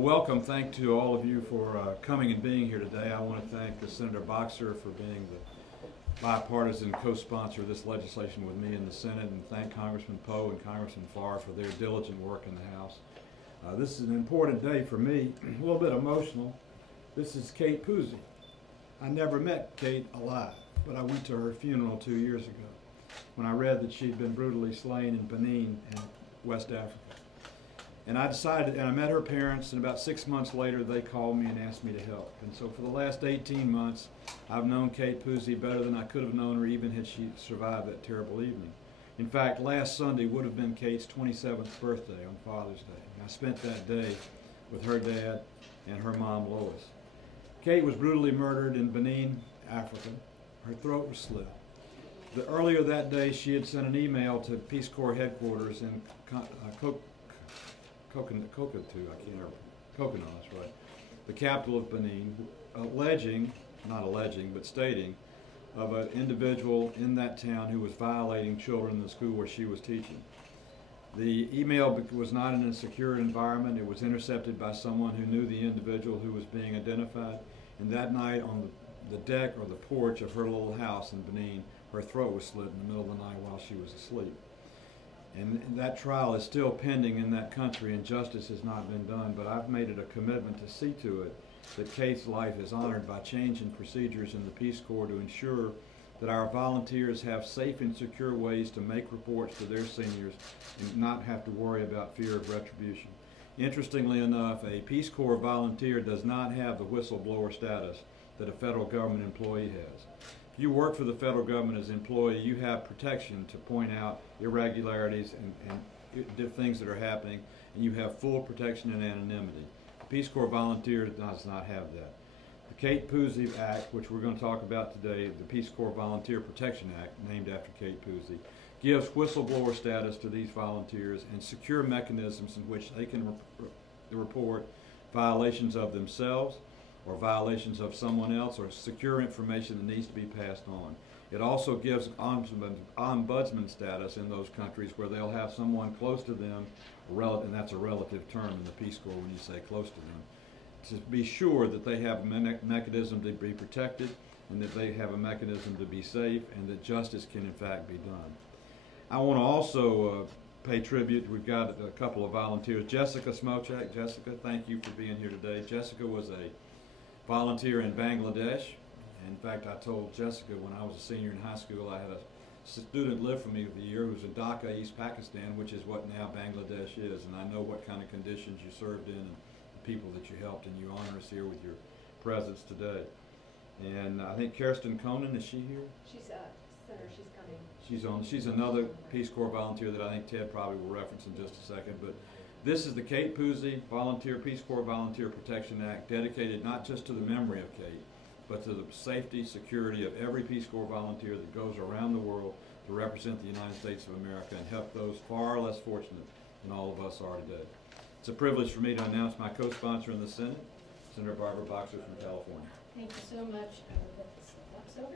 Well, welcome. Thank to all of you for coming and being here today. I want to thank Senator Boxer for being the bipartisan co-sponsor of this legislation with me in the Senate, and thank Congressman Poe and Congressman Farr for their diligent work in the House. This is an important day for me, a little bit emotional. This is Kate Pusey. I never met Kate alive, but I went to her funeral 2 years ago when I read that she'd been brutally slain in Benin in West Africa. And I decided, and I met her parents, and about 6 months later they called me and asked me to help. And so for the last 18 months, I've known Kate Pusey better than I could have known her even had she survived that terrible evening. In fact, last Sunday would have been Kate's 27th birthday on Father's Day. And I spent that day with her dad and her mom, Lois. Kate was brutally murdered in Benin, Africa. Her throat was slit. Earlier that day, she had sent an email to Peace Corps headquarters in Coconut, right, the capital of Benin, stating of an individual in that town who was violating children in the school where she was teaching. The email was not in a secure environment. It was intercepted by someone who knew the individual who was being identified. And that night on the deck or the porch of her little house in Benin, her throat was slit in the middle of the night while she was asleep. And that trial is still pending in that country, and justice has not been done, but I've made it a commitment to see to it that Kate's life is honored by changing procedures in the Peace Corps to ensure that our volunteers have safe and secure ways to make reports to their seniors and not have to worry about fear of retribution. Interestingly enough, a Peace Corps volunteer does not have the whistleblower status that a federal government employee has. If you work for the federal government as an employee, you have protection to point out irregularities and things that are happening, and you have full protection and anonymity. The Peace Corps volunteer does not have that. The Kate Pusey Act, which we're going to talk about today, the Peace Corps Volunteer Protection Act, named after Kate Pusey, gives whistleblower status to these volunteers and secure mechanisms in which they can report violations of themselves or violations of someone else or secure information that needs to be passed on. It also gives ombudsman status in those countries where they'll have someone close to them, and that's a relative term in the Peace Corps when you say close to them, to be sure that they have a mechanism to be protected and that they have a mechanism to be safe and that justice can in fact be done. I want to also pay tribute. We've got a couple of volunteers. Jessica Smochak. Jessica, thank you for being here today. Jessica was a volunteer in Bangladesh. In fact, I told Jessica when I was a senior in high school, I had a student live for me for a year who was in Dhaka, East Pakistan, which is what now Bangladesh is, and I know what kind of conditions you served in and the people that you helped, and you honor us here with your presence today. And I think Kirsten Conan, is she here? She's Senator, she's coming. She's another Peace Corps volunteer that I think Ted probably will reference in just a second. But this is the Kate Pusey Peace Corps Volunteer Protection Act, dedicated not just to the memory of Kate, but to the safety, security of every Peace Corps volunteer that goes around the world to represent the United States of America and help those far less fortunate than all of us are today. It's a privilege for me to announce my co-sponsor in the Senate, Senator Barbara Boxer from California. Thank you so much.